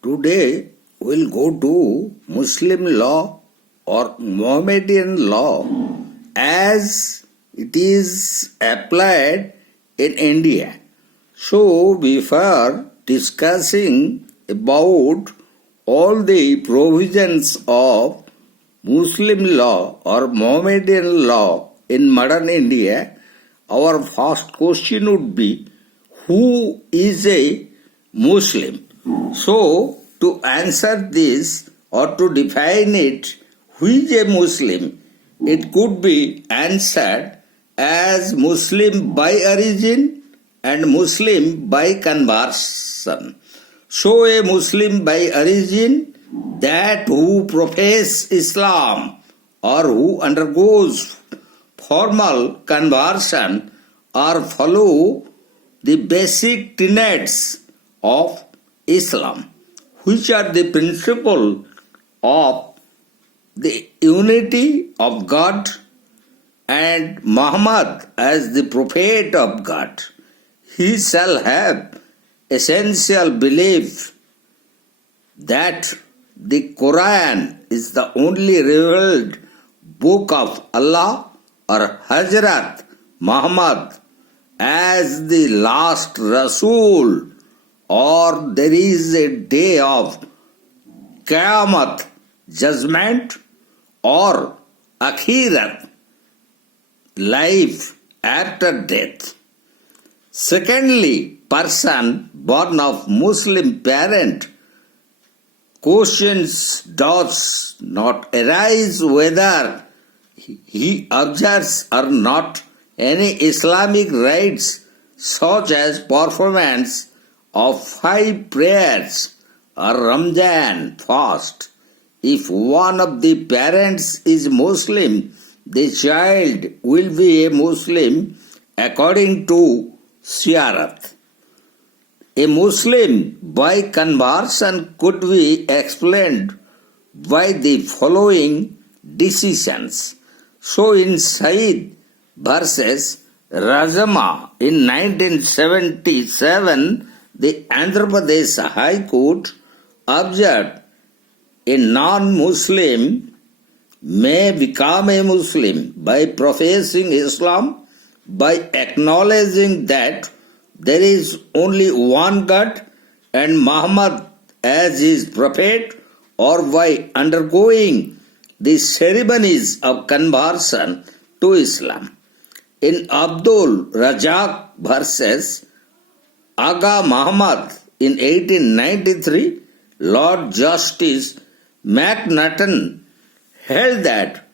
Today we'll go to Muslim law or Mohammedan law as it is applied in India. So before discussing about all the provisions of Muslim law or Mohammedan law in modern India, our first question would be, who is a Muslim? So, to answer this or to define it, who is a Muslim, it could be answered as Muslim by origin and Muslim by conversion. So, a Muslim by origin, that who profess Islam or who undergoes formal conversion or follow the basic tenets of Islam, which are the principle of the unity of God and Muhammad as the prophet of God. He shall have essential belief that the Quran is the only revealed book of Allah or Hazrat Muhammad as the last Rasul, or there is a day of Qiyamah, judgment, or Akhirat, life after death. Secondly, person born of Muslim parent, questions does not arise whether he observes or not any Islamic rites such as performance of 5 prayers or Ramadan fast. If one of the parents is Muslim, the child will be a Muslim according to Shiarat. A Muslim by conversion could be explained by the following decisions. So in Syed versus Rajamma in 1977, the Andhra Pradesh High Court observed a non-Muslim may become a Muslim by professing Islam, by acknowledging that there is only one God and Muhammad as his prophet, or by undergoing the ceremonies of conversion to Islam. In I.Abdul Razak versus Aga Mohammad in 1893, Lord Justice McNaughton held that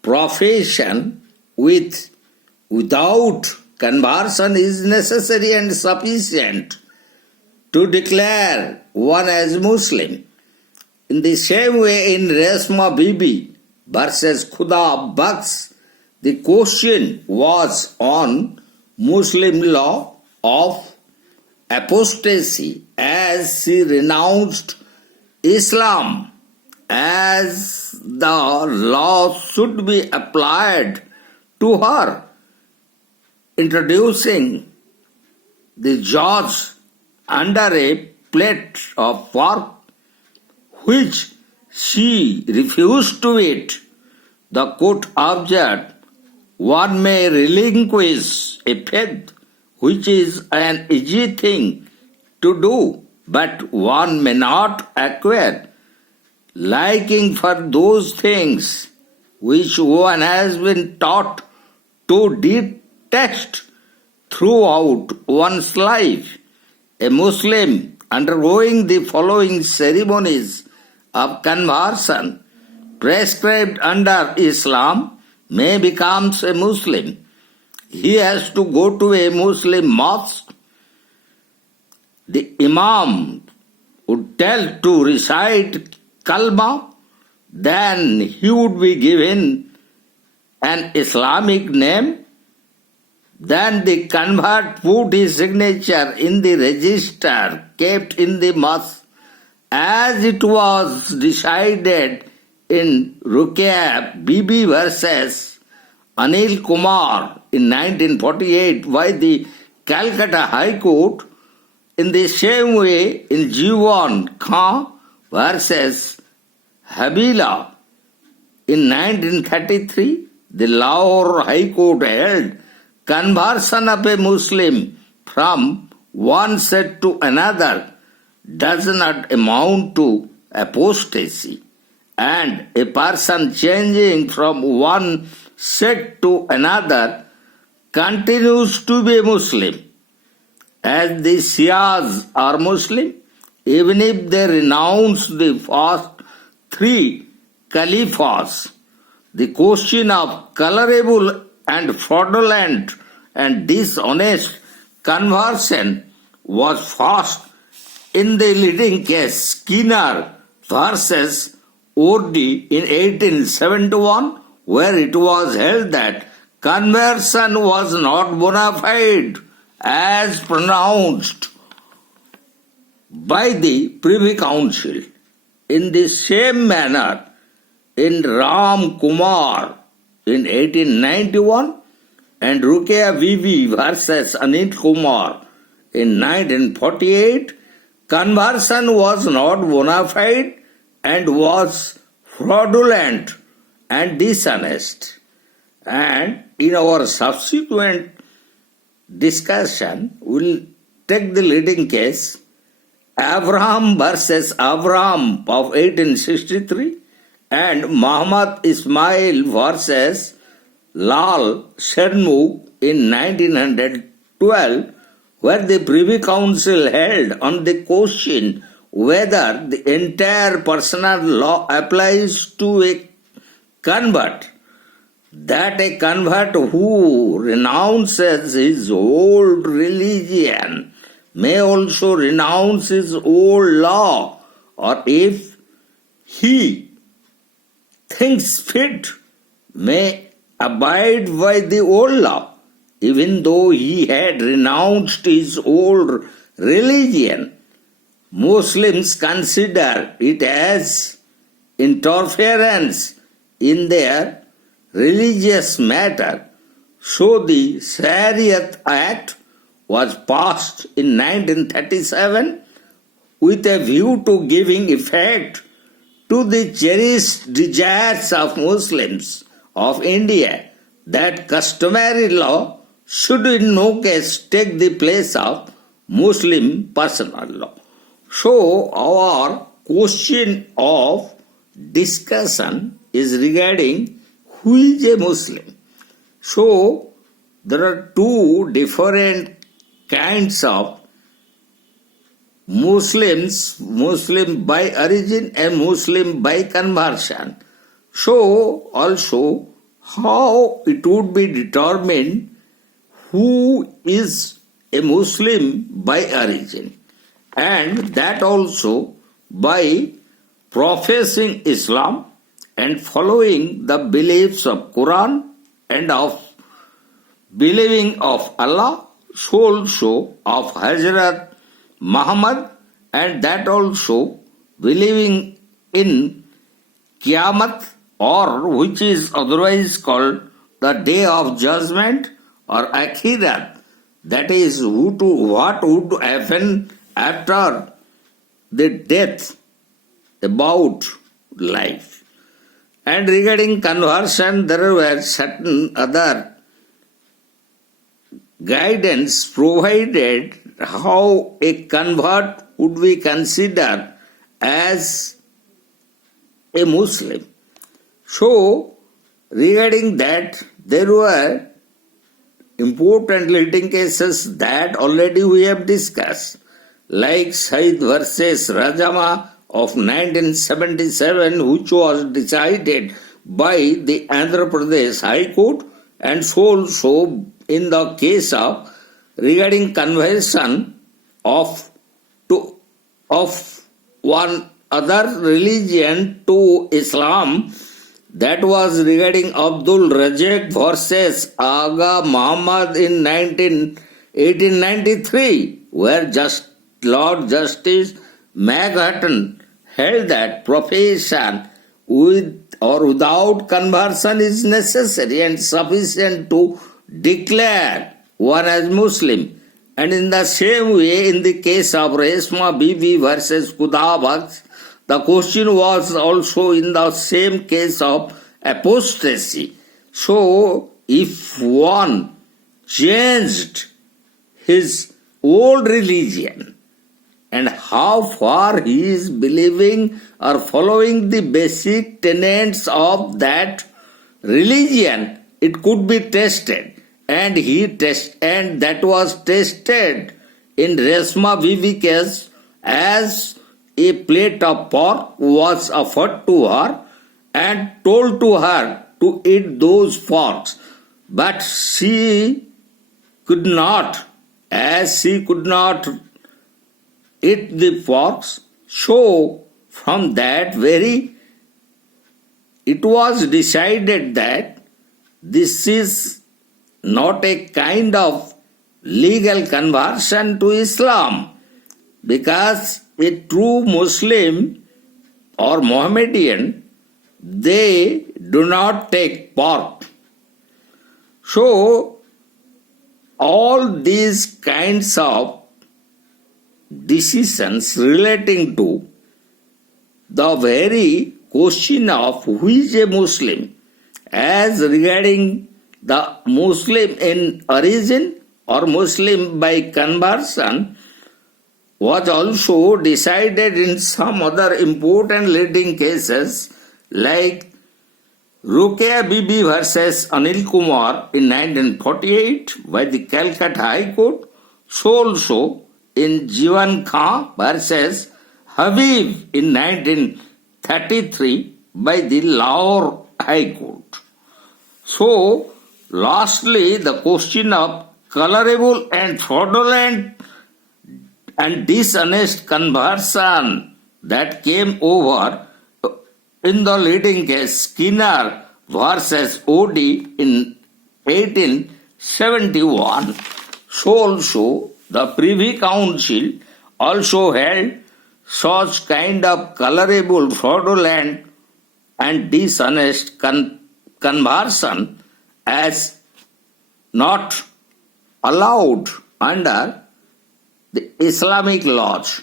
profession without conversion is necessary and sufficient to declare one as Muslim. In the same way, in Reshma Bibi versus Khuda Baksha, the question was on Muslim law of apostasy, as she renounced Islam as the law should be applied to her, introducing the judge under a plate of pork which she refused to eat. The court observed, one may relinquish a faith which is an easy thing to do, but one may not acquire liking for those things which one has been taught to detest throughout one's life. A Muslim undergoing the following ceremonies of conversion prescribed under Islam may become a Muslim. He has to go to a Muslim mosque. The Imam would tell to recite Kalma, then he would be given an Islamic name. Then the convert put his signature in the register kept in the mosque, as it was decided in Rokey Bibi versus Anil Kumar in 1948 by the Calcutta High Court. In the same way, in Jiwan Khan versus Habila in 1933, the Lahore High Court held conversion of a Muslim from one sect to another does not amount to apostasy, and a person changing from one sect to another continues to be a Muslim. As the Shias are Muslim, even if they renounce the first three caliphs, the question of colorable and fraudulent and dishonest conversion was first in the leading case Skinner versus Order in 1871, where it was held that conversion was not bona fide as pronounced by the Privy Council. In the same manner, in Ram Kumar in 1891 and Rokey Bibi versus Anil Kumar in 1948, conversion was not bona fide and was fraudulent and dishonest. And in our subsequent discussion, we will take the leading case, Abraham versus Abraham of 1863 and Muhammad Ismail versus Lal Sharmukh in 1912, where the Privy Council held on the question whether the entire personal law applies to a convert, that a convert who renounces his old religion may also renounce his old law, or if he thinks fit, may abide by the old law, even though he had renounced his old religion. Muslims consider it as interference in their religious matter. So the Shariat Act was passed in 1937 with a view to giving effect to the cherished desires of Muslims of India that customary law should in no case take the place of Muslim personal law. So our question of discussion is regarding who is a Muslim. So there are two different kinds of Muslims, Muslim by origin and Muslim by conversion. So also how it would be determined who is a Muslim by origin, and that also by professing Islam and following the beliefs of Quran and of believing of Allah, so also of Hazrat Muhammad, and that also believing in Qiyamah, or which is otherwise called the Day of Judgment or Akhirat, that is what would happen after the death, about life. And regarding conversion, there were certain other guidance provided how a convert would be considered as a Muslim. So, regarding that, there were important leading cases that already we have discussed, like Syed versus Rajamma of 1977, which was decided by the Andhra Pradesh High Court, and so also in the case of regarding conversion of one other religion to Islam, that was regarding I.Abdul Razak versus Aga Mohammad in 1893, where Lord Justice Manhattan held that profession with or without conversion is necessary and sufficient to declare one as Muslim, And in the same way, in the case of Reshma Bibi versus Khuda Baksha, the question was also in the same case of apostasy. So, if one changed his old religion and how far he is believing or following the basic tenets of that religion, it could be tested. And that was tested in Reshma Bibi case, as a plate of pork was offered to her and told to her to eat those porks. But she could not, as she could not eat the porks, so from that very it was decided that this is not a kind of legal conversion to Islam, because a true Muslim or Mohammedan, they do not take pork. So, all these kinds of decisions relating to the very question of who is a Muslim, as regarding the Muslim in origin or Muslim by conversion, was also decided in some other important leading cases like Rokey Bibi versus Anil Kumar in 1948 by the Calcutta High Court, so also in Jivan Khan versus Habib in 1933 by the Lahore High Court. So, lastly, the question of colorable and fraudulent and dishonest conversion that came over in the leading case Skinner versus OD in 1871. So also the Privy Council also held such kind of colorable, fraudulent and dishonest conversion as not allowed under the Islamic laws,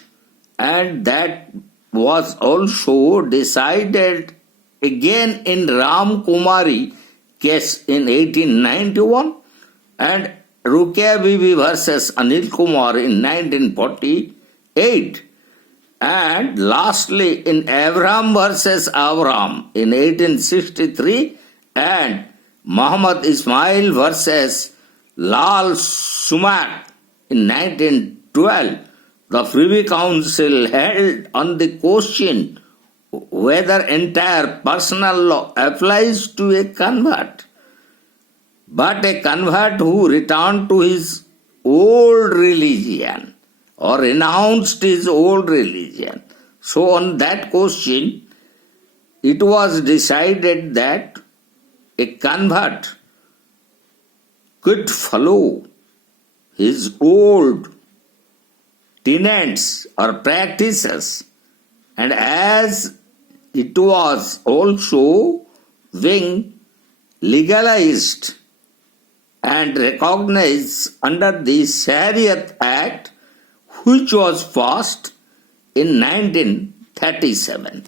and that was also decided again in Ram Kumari case in 1891 and Rokey Bibi versus Anil Kumar in 1948, and lastly in Abraham versus Abraham in 1863 and Muhammad Ismail versus Lal Sumat in 1912. The Privy Council held on the question whether entire personal law applies to a convert, but a convert who returned to his old religion or renounced his old religion. So on that question, it was decided that a convert could follow his old tenets or practices, and as it was also being legalized and recognized under the Shariat Act, which was passed in 1937.